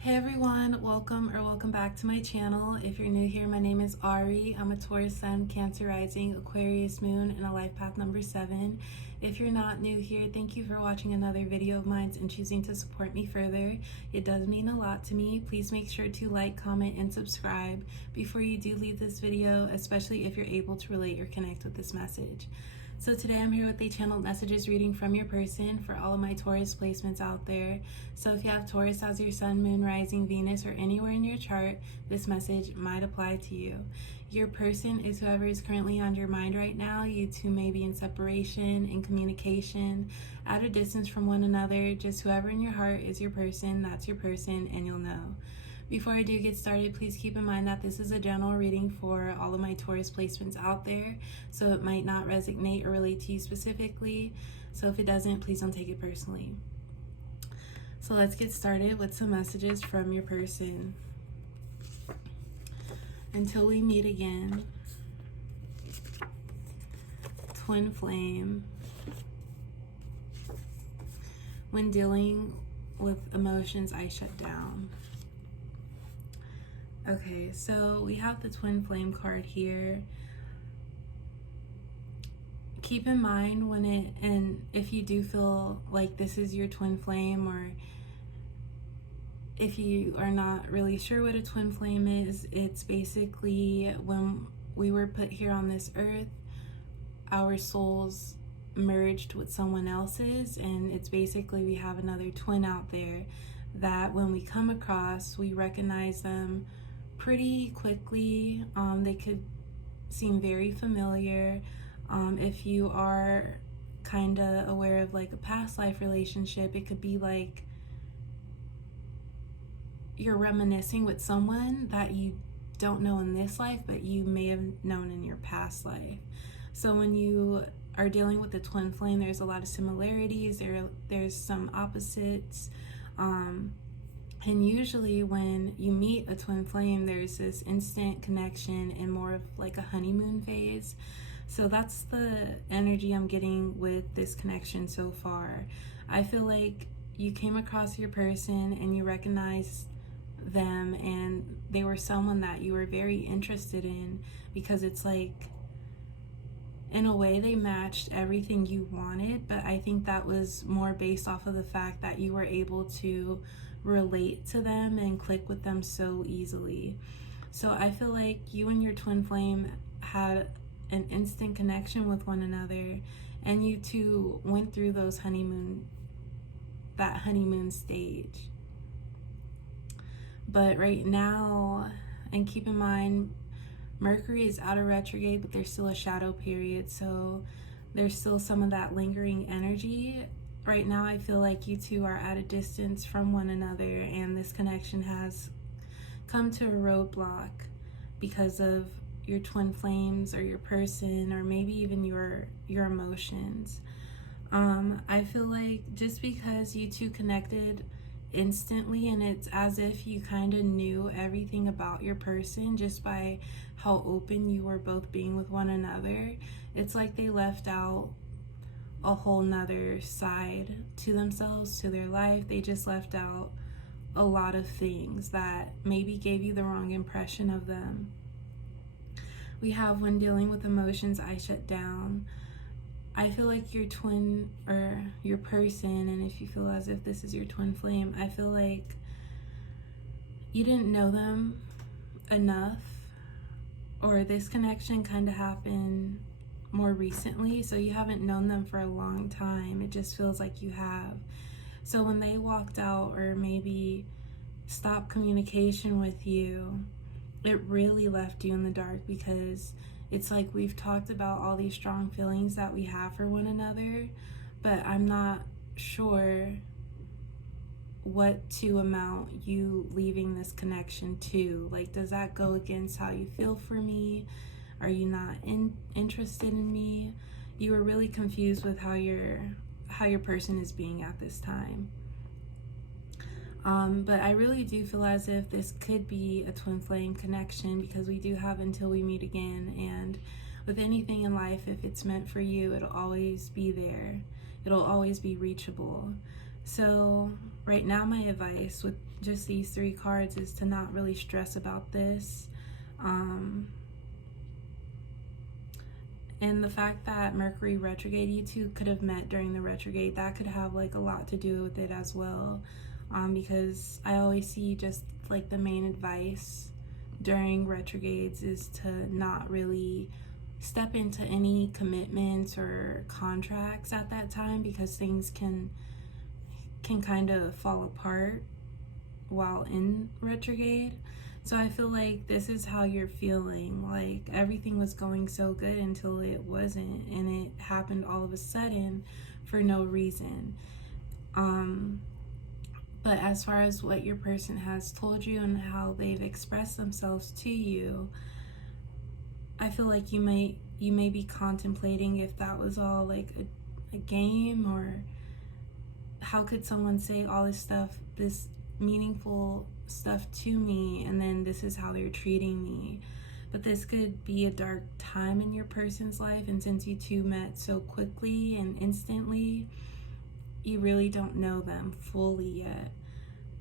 Hey everyone, welcome back to my channel. If you're new here, my name is Ari. I'm a Taurus Sun, Cancer Rising, Aquarius Moon, and a life path number 7. If you're not new here, thank you for watching another video of mine and choosing to support me further. It does mean a lot to me. Please make sure to like, comment, and subscribe before you do leave this video, especially if you're able to relate or connect with this message. So today I'm here with a channeled messages reading from your person for all of my Taurus placements out there. So if you have Taurus as your sun, moon, rising, Venus, or anywhere in your chart, this message might apply to you. Your person is whoever is currently on your mind right now. You two may be in separation, in communication, at a distance from one another. Just whoever in your heart is your person, that's your person, and you'll know. Before I do get started, please keep in mind that this is a general reading for all of my Taurus placements out there, so it might not resonate or relate to you specifically. So if it doesn't, please don't take it personally. So let's get started with some messages from your person. Until we meet again. Twin flame. When dealing with emotions, I shut down. Okay, so we have the twin flame card here. Keep in mind and if you do feel like this is your twin flame, or if you are not really sure what a twin flame is, it's basically when we were put here on this earth, our souls merged with someone else's, and it's basically we have another twin out there that when we come across, we recognize them pretty quickly. They could seem very familiar. If you are kind of aware of like a past life relationship, it could be like you're reminiscing with someone that you don't know in this life, but you may have known in your past life. So when you are dealing with the twin flame, there's a lot of similarities. There's some opposites. And usually when you meet a twin flame, there's this instant connection and more of like a honeymoon phase. So that's the energy I'm getting with this connection so far. I feel like you came across your person and you recognized them, and they were someone that you were very interested in, because it's like, in a way, they matched everything you wanted, but I think that was more based off of the fact that you were able to relate to them and click with them so easily. So I feel like you and your twin flame had an instant connection with one another, and you two went through that honeymoon stage. But right now, and keep in mind, Mercury is out of retrograde, but there's still a shadow period, so there's still some of that lingering energy. Right now, I feel like you two are at a distance from one another, and this connection has come to a roadblock because of your twin flames, or your person, or maybe even your emotions. I feel like just because you two connected instantly, and it's as if you kind of knew everything about your person just by how open you were both being with one another, it's like they left out a whole nother side to themselves, to their life. They just left out a lot of things that maybe gave you the wrong impression of them. We have, when dealing with emotions, I shut down. I feel like your twin, or your person, and if you feel as if this is your twin flame, I feel like you didn't know them enough, or this connection kind of happened more recently, so you haven't known them for a long time. It just feels like you have. So when they walked out, or maybe stopped communication with you, it really left you in the dark, because it's like we've talked about all these strong feelings that we have for one another, but I'm not sure what to amount you leaving this connection to. Like, does that go against how you feel for me? Are you not interested in me? You were really confused with how your person is being at this time. But I really do feel as if this could be a twin flame connection, because we do have until we meet again. And with anything in life, if it's meant for you, it'll always be there. It'll always be reachable. So right now my advice with just these 3 cards is to not really stress about this. And the fact that Mercury retrograde, you two could have met during the retrograde, that could have like a lot to do with it as well. Because I always see just like the main advice during retrogrades is to not really step into any commitments or contracts at that time, because things can kind of fall apart while in retrograde. So I feel like this is how you're feeling, like everything was going so good until it wasn't, and it happened all of a sudden for no reason. But as far as what your person has told you and how they've expressed themselves to you, I feel like you may be contemplating if that was all like a game, or how could someone say all this stuff, this meaningful stuff to me, and then this is how they're treating me. But this could be a dark time in your person's life, and since you two met so quickly and instantly, you really don't know them fully yet.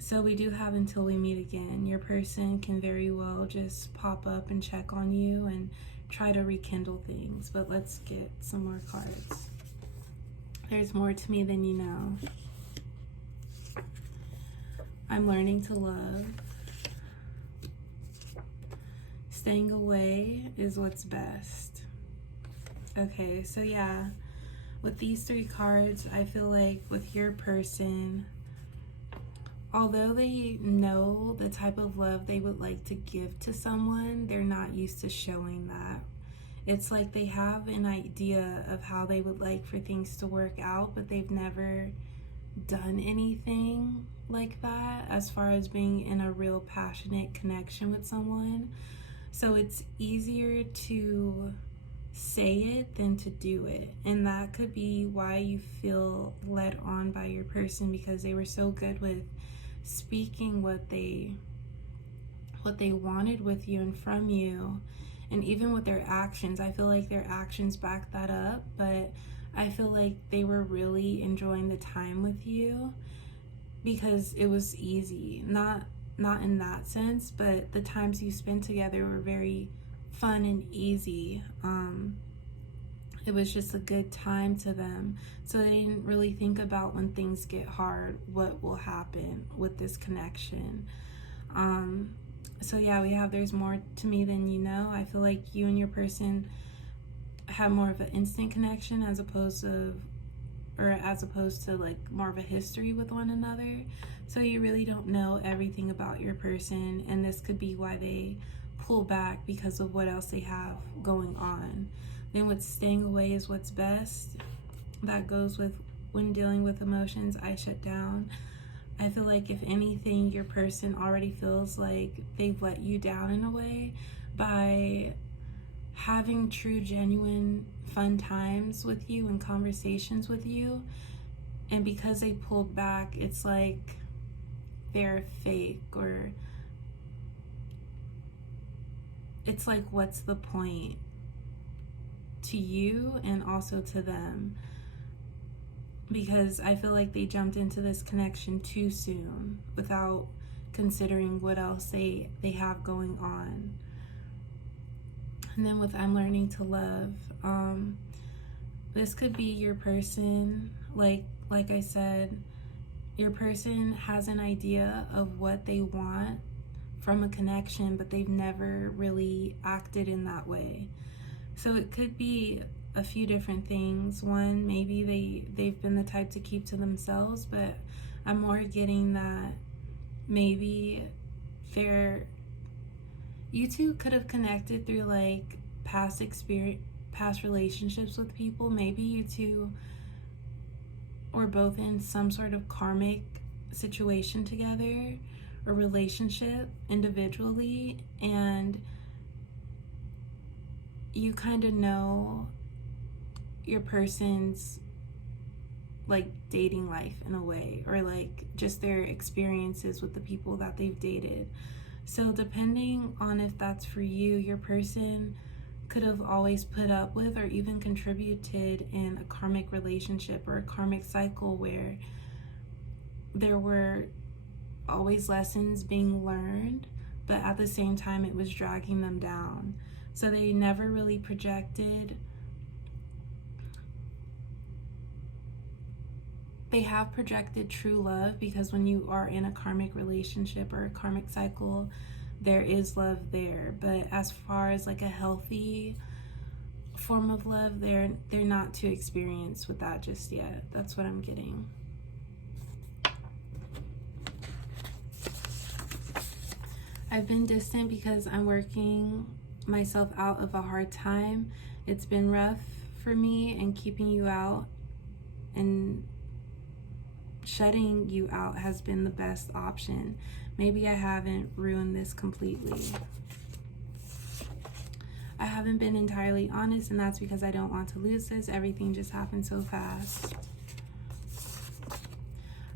So we do have until we meet again. Your person can very well just pop up and check on you and try to rekindle things. But let's get some more cards. There's more to me than you know. I'm learning to love. Staying away is what's best. Okay, so yeah, with these 3 cards, I feel like with your person, although they know the type of love they would like to give to someone, they're not used to showing that. It's like they have an idea of how they would like for things to work out, but they've never done anything like that as far as being in a real passionate connection with someone. So it's easier to say it than to do it, and that could be why you feel led on by your person, because they were so good with speaking what they wanted with you and from you. And even with their actions, I feel like their actions back that up, but I feel like they were really enjoying the time with you because it was easy. Not in that sense, but the times you spent together were very fun and easy. It was just a good time to them. So they didn't really think about when things get hard, what will happen with this connection. So yeah, we have there's more to me than you know. I feel like you and your person have more of an instant connection as opposed to like more of a history with one another. So you really don't know everything about your person, and this could be why they pull back because of what else they have going on. Then with staying away is what's best. That goes with when dealing with emotions, I shut down. I feel like if anything, your person already feels like they've let you down in a way by having true, genuine, fun times with you and conversations with you. And because they pulled back, it's like they're fake, or it's like, what's the point to you and also to them? Because I feel like they jumped into this connection too soon without considering what else they have going on. And then with I'm learning to love, this could be your person. Like I said, your person has an idea of what they want from a connection, but they've never really acted in that way. So it could be a few different things. One, maybe they've been the type to keep to themselves, but I'm more getting that maybe you two could have connected through like past relationships with people. Maybe you two were both in some sort of karmic situation together or relationship individually, and you kind of know your person's like dating life in a way, or like just their experiences with the people that they've dated. So depending on if that's for you, your person could have always put up with or even contributed in a karmic relationship or a karmic cycle where there were always lessons being learned, but at the same time it was dragging them down. So they never really projected. They have projected true love, because when you are in a karmic relationship or a karmic cycle, there is love there. But as far as like a healthy form of love, they're not too experienced with that just yet. That's what I'm getting. I've been distant because I'm working myself out of a hard time. It's been rough for me, and keeping you out and shutting you out has been the best option. Maybe I haven't ruined this completely. I haven't been entirely honest, and that's because I don't want to lose this. Everything just happened so fast.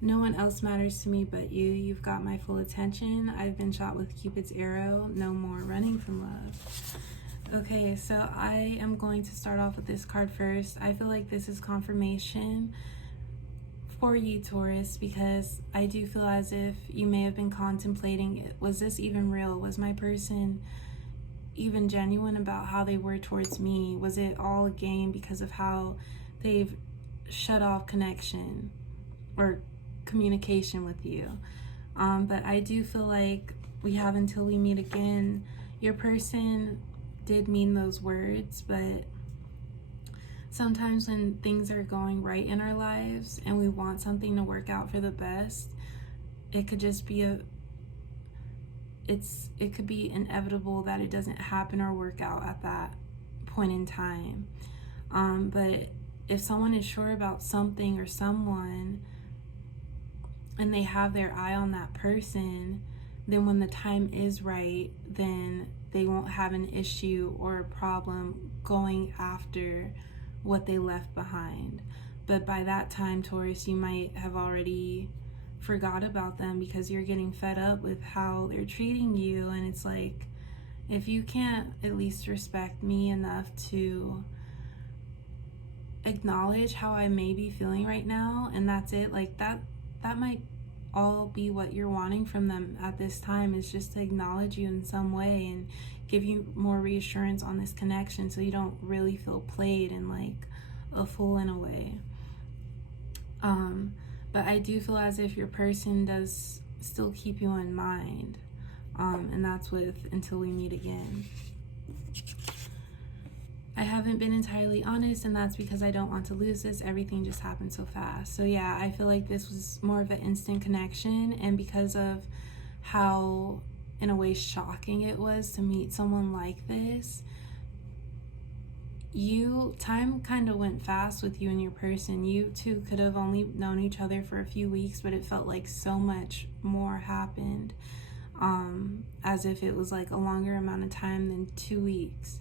No one else matters to me but you. You've got my full attention. I've been shot with Cupid's arrow. No more running from love. Okay, so I am going to start off with this card first. I feel like this is confirmation for you, Taurus, because I do feel as if you may have been contemplating it. Was this even real? Was my person even genuine about how they were towards me? Was it all a game because of how they've shut off connection or communication with you? But I do feel like we have until we meet again. Your person did mean those words, but sometimes when things are going right in our lives and we want something to work out for the best, it could just be it could be inevitable that it doesn't happen or work out at that point in time. But if someone is sure about something or someone, and they have their eye on that person, then when the time is right, then they won't have an issue or a problem going after what they left behind. But by that time, Taurus, you might have already forgot about them because you're getting fed up with how they're treating you. And it's like, if you can't at least respect me enough to acknowledge how I may be feeling right now, and that's it, like that might all be what you're wanting from them at this time, is just to acknowledge you in some way and give you more reassurance on this connection, so you don't really feel played and like a fool in a way. But I do feel as if your person does still keep you in mind, and that's with until we meet again. I haven't been entirely honest, and that's because I don't want to lose this. Everything just happened so fast. So yeah, I feel like this was more of an instant connection, and because of how, in a way, shocking it was to meet someone like this, time kind of went fast with you and your person. You two could have only known each other for a few weeks, but it felt like so much more happened, as if it was like a longer amount of time than 2 weeks.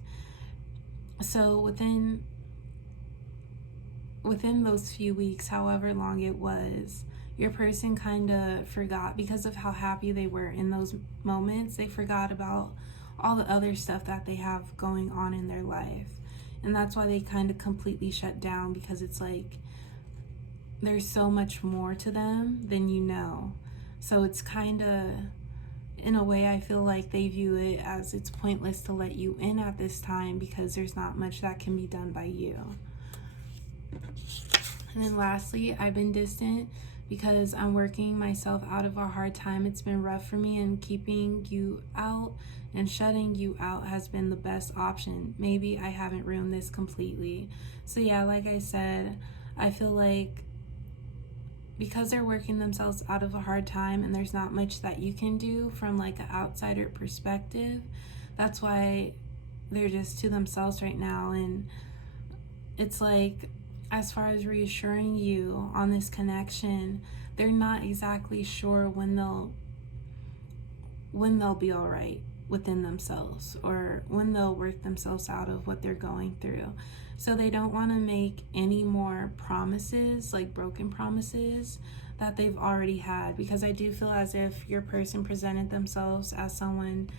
So within those few weeks, however long it was, your person kind of forgot, because of how happy they were in those moments, they forgot about all the other stuff that they have going on in their life. And that's why they kind of completely shut down, because it's like there's so much more to them than you know. So it's kind of, in a way, I feel like they view it as it's pointless to let you in at this time, because there's not much that can be done by you. And then lastly, I've been distant because I'm working myself out of a hard time. It's been rough for me, and keeping you out and shutting you out has been the best option. Maybe I haven't ruined this completely. So yeah, like I said, I feel like because they're working themselves out of a hard time and there's not much that you can do from like an outsider perspective, that's why they're just to themselves right now. And it's like, as far as reassuring you on this connection, they're not exactly sure when they'll be all right within themselves, or when they'll work themselves out of what they're going through. So they don't want to make any more promises, like broken promises that they've already had, because I do feel as if your person presented themselves as someone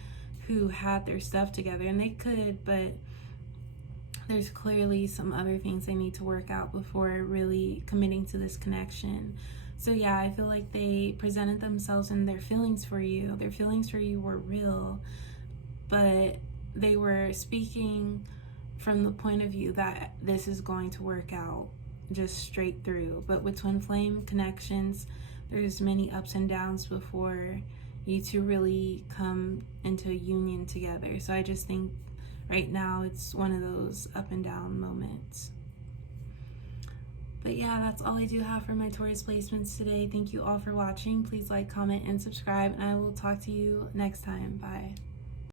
who had their stuff together, and they could, but there's clearly some other things they need to work out before really committing to this connection. So yeah, I feel like they presented themselves and their feelings for you. Their feelings for you were real, but they were speaking from the point of view that this is going to work out just straight through. But with twin flame connections, there's many ups and downs before you two really come into a union together. So I just think right now it's one of those up and down moments. But yeah, that's all I do have for my Taurus placements today. Thank you all for watching. Please like, comment, and subscribe, and I will talk to you next time. Bye.